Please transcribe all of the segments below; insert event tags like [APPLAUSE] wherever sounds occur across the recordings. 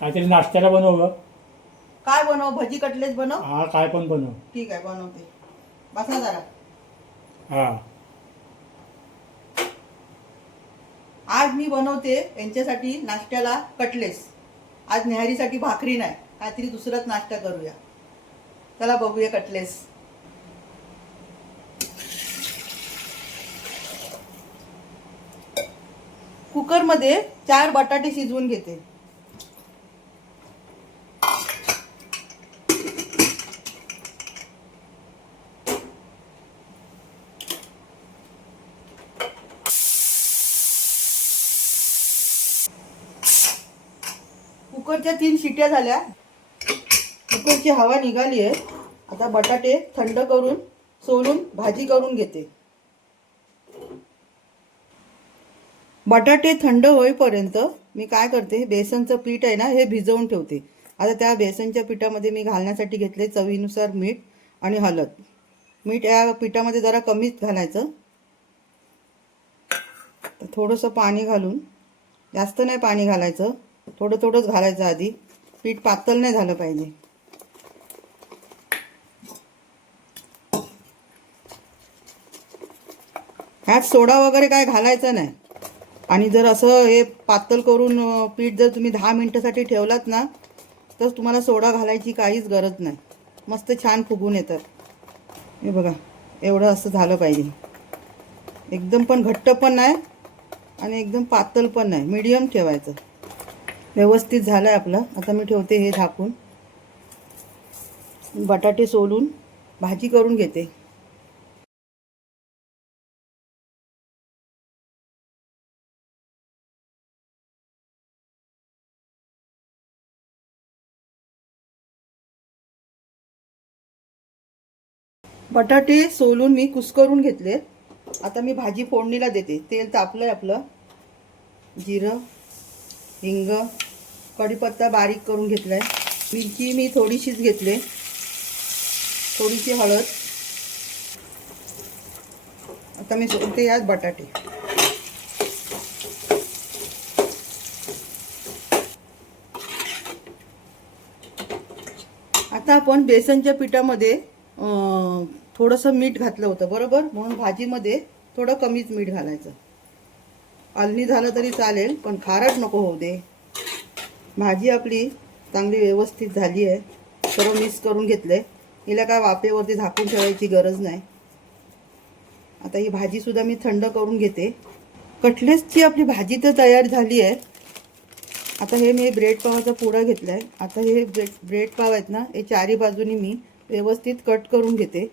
काहीतरी नाश्त्याला बनव ग. काय बनव? भजी कटलेट बनव? हा काय पण बनव. ठीक आहे बनवते. बसा जरा. हा. आज मी बनवते यांच्यासाठी नाश्त्याला कटलेस. आज न्याहारीसाठी भाकरी नाही. काहीतरी दुसराच नाश्ता करूया. चला बघूया कटलेस. कुकरमध्ये चार बटाटे शिजवून घेते. कुकरच्या तीन शिट्या झाल्या. कुकरची हवा निघाली आहे. आता बटाटे थंड करून सोलून भाजी करून घेते. बटाटे थंड होईपर्यंत मी काय करते बेसनचं पीठ आहे ना हे भिजवून ठेवते. आता त्या बेसनच्या पिठामध्ये मी घालण्यासाठी घेतले चवीनुसार मीठ आणि हळद. मीठ या पिठामध्ये जरा कमीच घालायचं. थोडंसं पाणी घालून जास्त नाही पाणी घालायचं. थोडं थोडंच घालायचं आधी. पीठ पातळ नाही झालं पाहिजे. ह्यात सोडा वगैरे काय घालायचं नाही. आणि जर असं हे पातळ करून पीठ जर तुम्ही दहा मिनटासाठी ठेवलात ना तर तुम्हाला सोडा घालायची काहीच गरज नाही. मस्त छान फुगून येतात हे बघा एवढं असं झालं पाहिजे. एकदम पण घट्ट पण नाही आणि एकदम पातळ पण नाही. मीडियम ठेवायचं. व्यवस्थित झालं आहे आपलं. आता मी ठेवते हे झाकून. बटाटे सोलून भाजी करून घेते. बटाटे सोलून मी कुस्करून घेतले. आता मी भाजी फोडणीला देते. तेल तापलंय आपलं. जिरं हिंग कढीपत्ता बारीक करून घेतला आहे मिरची मी थोडीशीच घेतले. थोडीशी हळद. आता मी सोडते यात बटाटे. आता आपण बेसनच्या पिठामध्ये थोडंसं मीठ घातलं होतं बरोबर? म्हणून भाजीमध्ये थोडं कमीच मीठ घालायचं. आलणी झालं तरी चालेल पण खारट नको होऊ दे. भाजी आपली चांगली व्यवस्थित झाली आहे. सर्व मिक्स करून घेतले. हिला काय वाफेवरती झाकून ठेवायची गरज नाही. आता ही भाजीसुद्धा मी थंड करून घेते. कटलेसची आपली भाजी तर तयार झाली आहे. आता हे मी ब्रेड पावाचा पुडा घेतला आहे आता हे ब्रेड ब्रेड पाव आहेत ना हे चारी बाजूनी मी व्यवस्थित कट करून घेते.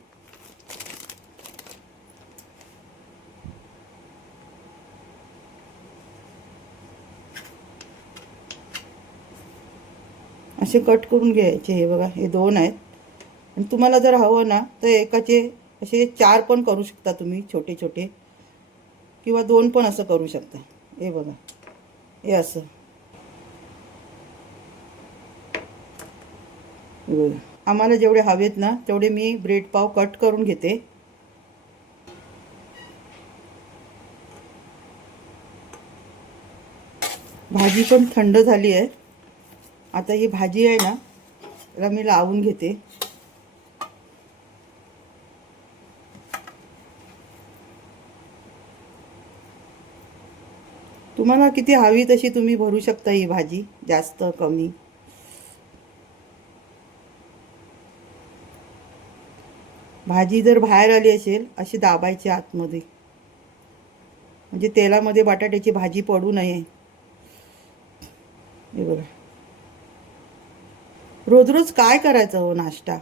असे कट करून घ्यायचे हे बघा हे दोन आहेत. आणि तुम्हाला जर हवं ना तर एकाचे असे चार पण करू शकता तुम्ही छोटे छोटे. किंवा दोन पण असं करू शकता. हे बघा हे असं. बघा. आम्हाला जेवढे हवेत ना तेवढे मी ब्रेड पाव कट करून घेते. भाजी पण थंड झाली आहे. आता ही भाजी आहे ना त्याला मी लावून घेते. तुम्हाला किती हवी तशी तुम्ही भरू शकता ही भाजी जास्त कमी? भाजी जर बाहेर आली असेल अशी दाबायची आतमध्ये. म्हणजे तेलामध्ये बटाट्याची भाजी पडू नये. हे बघा. रोज रोज काय करायचं हो नाश्ता?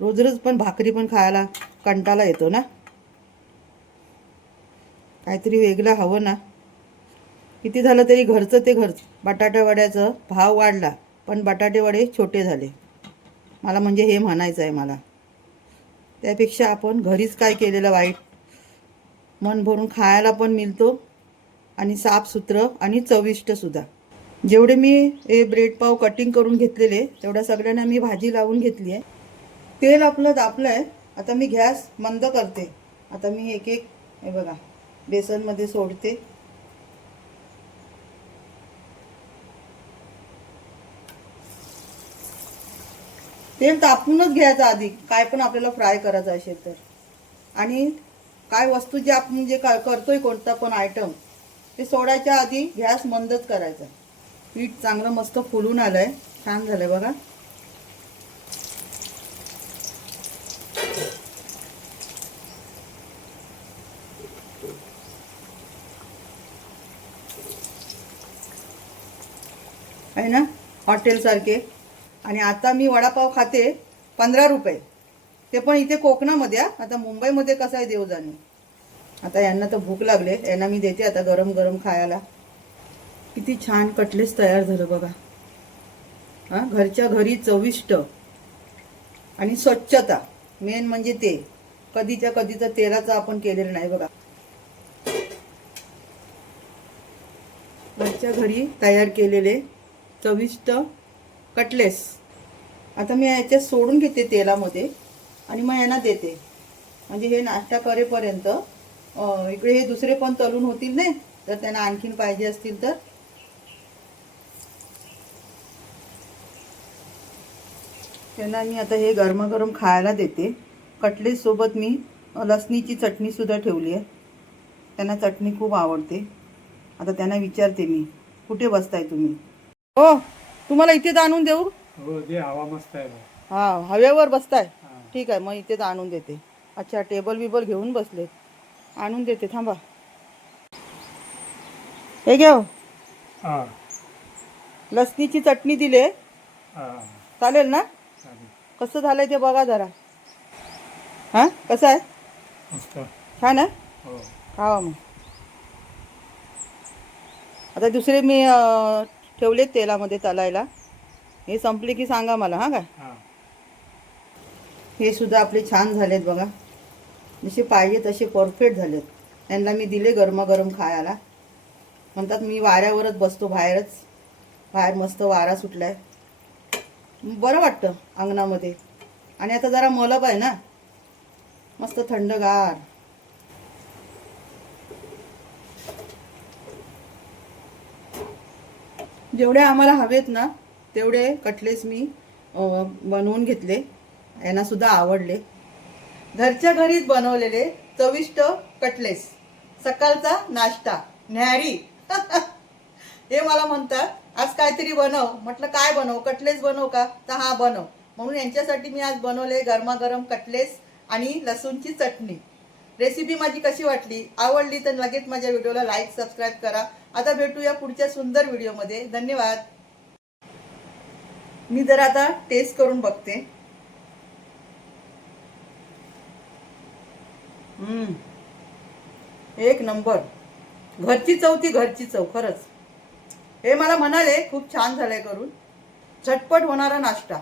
रोज रोज पण भाकरी पण खायला कंटाला येतो ना? काहीतरी वेगळं हवं ना? किती झालं तरी घरचं ते घरचं बटाट्यावड्याचं भाव वाढला पण बटाटेवडे छोटे झाले. मला म्हणजे हे म्हणायचं आहे मला. त्यापेक्षा आपण घरीच काय केलेलं वाईट? मन भरून खायला पण मिळतो आणि साफसुथरं आणि चविष्टसुद्धा जेवढे मी हे ब्रेड पाव कटिंग करून घेतलेले तेवढ्या सगळ्यांना मी भाजी लावून घेतली आहे. तेल आपलं तापलं आहे आता मी गॅस मंद करते. आता मी एक एक हे बघा बेसनमध्ये सोडते. तेल तापूनच घ्यायचं आधी काय पण आपल्याला फ्राय करायचं असेल तर. आणि काय वस्तू जे आपण जे करतोय कोणता पण आयटम ते सोडायच्या आधी गॅस मंदच करायचा. पीठ चांगलं मस्त फुलून आलंय. छान झालंय बघा. आहे ना? हॉटेलसारखे आणि आता मी वडापाव खाते पंधरा रुपये. ते पण इथे कोकणामध्ये आता मुंबईमध्ये कसं आहे देव जाणे आता यांना तर भूक लागले. यांना मी देते आता गरम गरम खायला. किती छान कटलेस तयार झालं बघा. हा घरच्या घरी चविष्ट आणि स्वच्छता. मेन म्हणजे ते. कधीच्या कधीचं तेलाचं आपण केलेलं नाही बघा. घरच्या घरी तयार केलेले चविष्ट कटलेस. आता मी याच्यात सोडून घेते तेलामध्ये आणि मग यांना देते. म्हणजे हे नाश्ता करेपर्यंत इकडे हे दुसरे पण तलून होतील नाही तर त्यांना आणखीन पाहिजे असतील तर त्यांना मी आता हे गरमागरम खायला देते. कटलेस सोबत मी लसणीची चटणी सुद्धा ठेवली आहे. त्यांना चटणी खूप आवडते. आता त्यांना विचारते मी कुठे बसताय तुम्ही? हो तुम्हाला इथेच आणून देऊ? हो हवा मस्त आहे. हा हवेवर बसताय. ठीक आहे मग इथेच आणून देते. अच्छा टेबल बिबल घेऊन बसले. आणून देते थांबा. हे घ्या हो. लसणीची चटणी दिले चालेल ना? कसं झालंय ते बघा जरा. हा? कसं आहे? छान आहे? हो. खावा मग. आता दुसरे मी ठेवलेत तेलामध्ये तलायला. हे संपले की सांगा मला हा काय? हा. हे सुद्धा आपले छान झालेत बघा. जसे पाहिजे तसे परफेक्ट झालेत. यांना मी दिले गरमागरम खायला. म्हणतात मी वाऱ्यावरच बसतो बाहेरच. बाहेर मस्त वारा सुटलाय. बरं वाटतं अंगणामध्ये. आणि आता जरा मलप आहे ना. मस्त थंडगार. जेवढे आम्हाला हवेत ना तेवढे कटलेस मी बनवून घेतले. यांना सुद्धा आवडले. घरच्या घरीच बनवलेले चविष्ट कटलेस. सकाळचा नाश्ता. न्याहारी [LAUGHS] हे मला म्हणतात आज काहीतरी बनव. म्हटलं काय बनव? कटलेस बनव का? तर हा बनव. म्हणून यांच्यासाठी मी आज बनवले गरमागरम कटलेस आणि लसूणची चटणी. रेसिपी माझी कशी वाटली? आवडली तर लगेच माझ्या व्हिडिओला लाईक सबस्क्राईब करा. आता भेटूया पुढच्या सुंदर व्हिडिओमध्ये. धन्यवाद. मी जर आता टेस्ट करून बघते. एक नंबर. घरची चव ती घरची चव खरंच. हे मला म्हणाले खूप छान झालंय करून. झटपट होणारा नाश्ता.